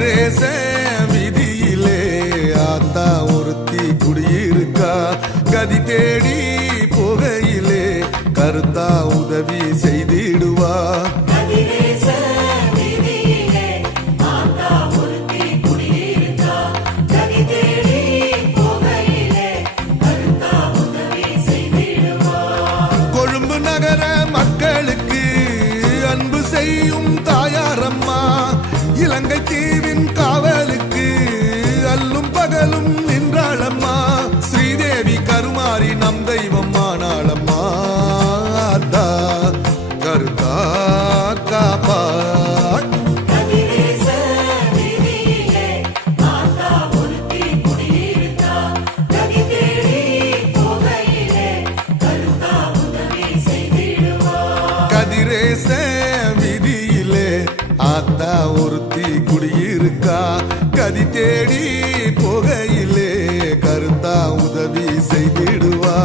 கதிரேச விதியிலே ஆத்தா ஒருத்தி குடியிருக்கா. கதி தேடி போகையிலே கருத்தா உதவி செய்திடுவா. கொழும்பு நகர மக்களுக்கு அன்பு செய்யும் தாயாரம்மா. இலங்கை தீவின் காவலுக்கு அல்லும் பகலும் நின்றாளம்மா. ஸ்ரீதேவி கருமாரி நம் தெய்வம் ஆனாளம்மா. அத்தா கருத்தா காப்பா. கதிரேச விதியிலே ஆத்தா ஒருத்தி குடியிருக்கா. கதி தேடி போகையிலே கருத்தா உதவி செய்திடுவா.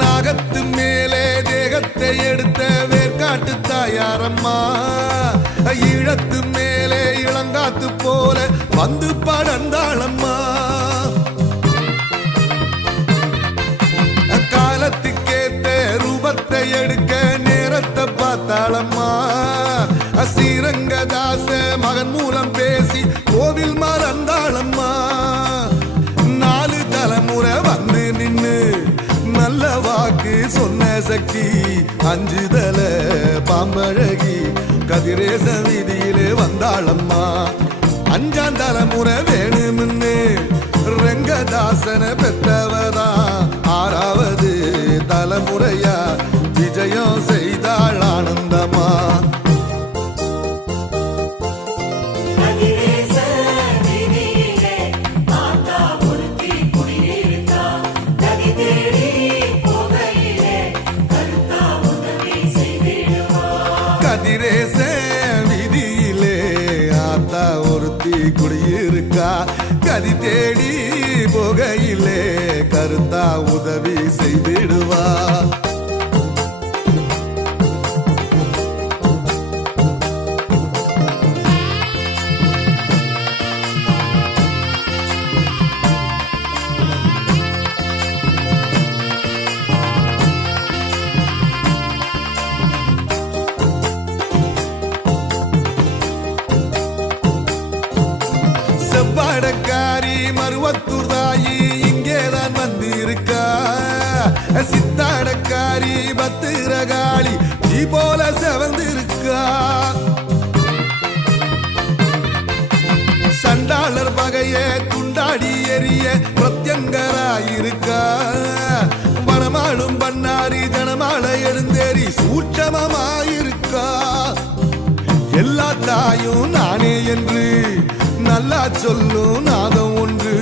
நாகத்து மேலே தேகத்தை எடுத்த வேர்காட்டு தாயாரம்மா. ஈழத்து மேலே இளங்காத்து போல வந்து படர்ந்தாளம்மா. காலத்துக்கேத்த ரூபத்தை எடுக்க நேரத்தை பார்த்தாளம்மா. ஸ்ரீரங்கதாச மகன் மூலம் பேசி கோவில் மறந்தாளம்மா. 4 தலைமுறை வந்து நின்னு நல்ல வாக்கு சொன்ன சக்தி. 5 தலை பாம்பழகி கதிரேச வீதியிலே வந்தாளம்மா. 5ஆம் தலைமுறை வேணும்னு ரங்கதாசன பெற்றவதா. 6வது தலைமுறையா விஜயம் செய்தாள் ஆனந்தமா. கதிரேச விதியிலே ஆத்தா ஒருத்தி குடியிருக்கா. கதி தேடி போகையிலே கருத்தா உதவி செய்திடுவா. செவ்வாடக்காரி மருவத்தூர் தாயி இங்கேதான் வந்திருக்கா. சித்தாடக்காரி பத்திரகாளி ஜீ போல செவந்திருக்கா. சண்டாளர் பகைய துண்டாடி எரிய பிரத்யங்கராயிருக்கா. வனமாளும் பண்ணாரி ஜனமாள எழுந்தேறி சூட்சமமாயிருக்கா. எல்லா தாயும் நானே என்று நல்லா சொல்லும் நாதம் ஒன்று.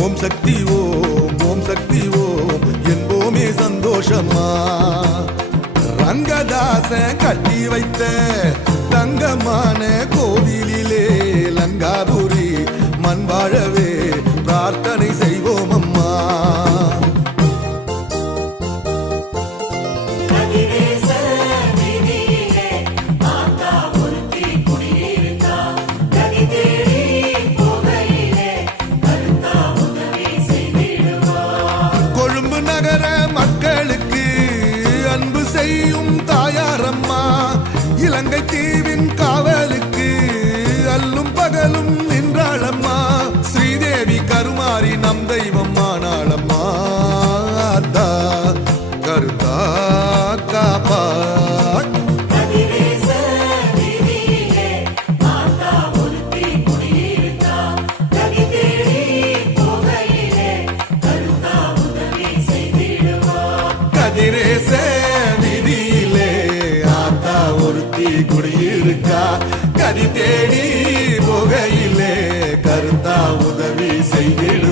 ஓம் சக்தி ஓம் ஓம் சக்தி ஓம் என்போமே சந்தோஷமா. ரங்கதாச கட்டி வைத்த தங்கமான கோவிலிலே லங்காபுரி மண் வாழவே பிரார்த்தனை செய்வோம் அம்மா. நகர மக்களுக்கு அன்பு செய்யும் தாயாரம்மா. இலங்கை தீவின் காவலுக்கு அல்லும் பகலும் நின்றாளம்மா. ஸ்ரீதேவி கருமாரி நம் தெய்வம் ஆனாளம்மா. அத்தா கருத்தா காப்பா. கதிரேச விதியிலே ஆத்தா ஒருத்தி குடியிருக்கா. கதி தேடி போகையிலே கருத்தா உதவி செய்திடு.